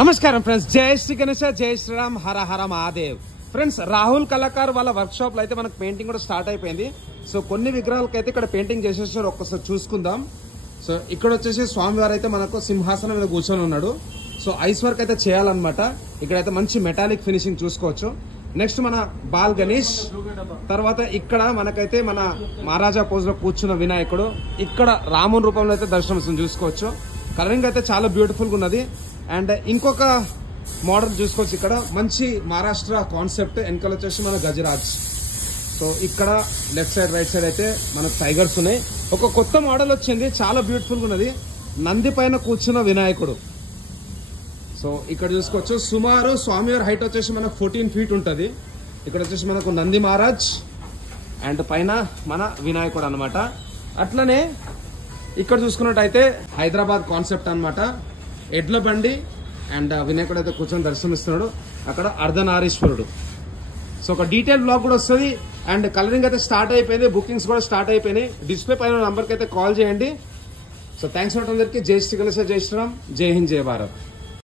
నమస్కారం ఫ్రెండ్స్, జై శ్రీ గణేశ, జై శ్రీరామ్, హర హర మహాదేవ్. ఫ్రెండ్స్, రాహుల్ కళాకార్ వాళ్ళ వర్క్ షాప్ లో అయితే మనకు పెయింటింగ్ కూడా స్టార్ట్ అయిపోయింది. సో కొన్ని విగ్రహాలకి అయితే ఇక్కడ పెయింటింగ్ చేసేసారు, ఒక్కసారి చూసుకుందాం. సో ఇక్కడ వచ్చేసి స్వామివారు అయితే మనకు సింహాసనం మీద కూర్చొని ఉన్నాడు. సో ఐస్ వర్క్ అయితే చేయాలన్నమాట. ఇక్కడైతే మంచి మెటాలిక్ ఫినిషింగ్ చూసుకోవచ్చు. నెక్స్ట్ మన బాల్ గణేష్, తర్వాత ఇక్కడ మనకైతే మన మహారాజా పోజ్ లో కూర్చున్న వినాయకుడు, ఇక్కడ రాముని రూపంలో అయితే దర్శనం చూసుకోవచ్చు. కలరింగ్ అయితే చాలా బ్యూటిఫుల్ గా ఉన్నది. అండ్ ఇంకొక మోడల్ చూసుకోవచ్చు, ఇక్కడ మంచి మహారాష్ట్ర కాన్సెప్ట్. వెనకాల వచ్చేసి మన గజరాజ్. సో ఇక్కడ లెఫ్ట్ సైడ్ రైట్ సైడ్ అయితే మనకు టైగర్స్ ఉన్నాయి. ఒక కొత్త మోడల్ వచ్చింది, చాలా బ్యూటిఫుల్ గా ఉన్నది. నంది పైన కూర్చున్న వినాయకుడు. సో ఇక్కడ చూసుకోవచ్చు, సుమారు స్వామివారి హైట్ వచ్చేసి మనకు 14 feet ఉంటుంది. ఇక్కడ వచ్చేసి మనకు నంది మహారాజ్ అండ్ పైన మన వినాయకుడు అనమాట. అట్లనే ఇక్కడ చూసుకున్నట్టయితే హైదరాబాద్ కాన్సెప్ట్ అనమాట. ఎడ్ల బండి అండ్ వినాయకుడు అయితే కూర్చొని దర్శనమిస్తున్నాడు. అక్కడ అర్ధనారీశ్వరుడు. సో ఒక డీటెయిల్ బ్లాగ్ కూడా వస్తుంది. అండ్ కలరింగ్ అయితే స్టార్ట్ అయిపోయింది, బుకింగ్స్ కూడా స్టార్ట్ అయిపోయినాయి. డిస్ప్లే పైన నంబర్కి అయితే కాల్ చేయండి. సో థ్యాంక్స్ ఫర్ అందరికీ. జై శ్రీ గణేశ, జై శ్రీరామ్, జై హింద్, జై భారత్.